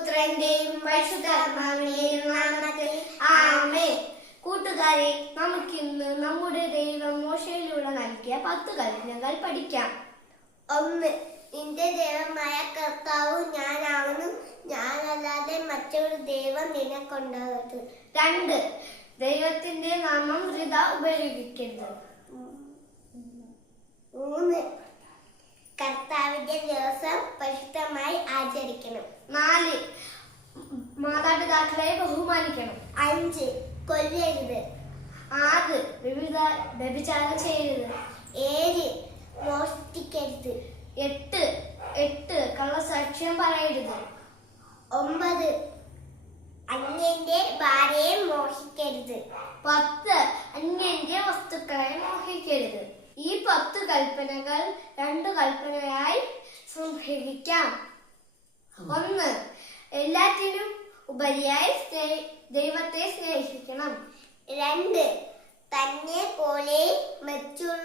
പുത്രന്റെയും പരിശുദ്ധാത്മാവിന്റെയും നാമത്തിൽ ആമേൻ. കൂട്ടുകാരെ, നമുക്കിന്ന് നമ്മുടെ ദൈവം മോശയിലൂടെ നൽകിയ 10 കൽപ്പനകൾ പഠിക്കാം. 1. നിന്റെ ദൈവമായ കർത്താവ് ഞാനാകുന്നു, ഞാനല്ലാതെ മറ്റൊരു ദൈവം നിനക്കുണ്ടാകരുത്. 2. ദൈവത്തിന്റെ നാമം വൃഥാ ഉപയോഗിക്കരുത്. 3. കർത്താവിന്റെ ദിവസം പരിശുദ്ധമായി ആചരിക്കണം. 4. മാതാപിതാക്കളെ ബഹുമാനിക്കണം. 5. കൊല്ലരുത്. 6. വ്യഭിചാരം ചെയ്യരുത്. 7. മോഷ്ടിക്കരുത്. 8. കള്ളസാക്ഷ്യം പറയരുത്. 9. അന്യന്റെ ഭാര്യയെ മോഹിക്കരുത്. 10. അന്യന്റെ വസ്തുക്കളെ മോഹിക്കരുത്. ഈ 10 കൽപ്പനകൾ 2 കൽപ്പനയായി സംഗ്രഹിക്കാം. 1. എല്ലാറ്റിനും ഉപരിയായി ദൈവത്തെ സ്നേഹിക്കണം. 2. തന്നെ പോലെ മറ്റുള്ള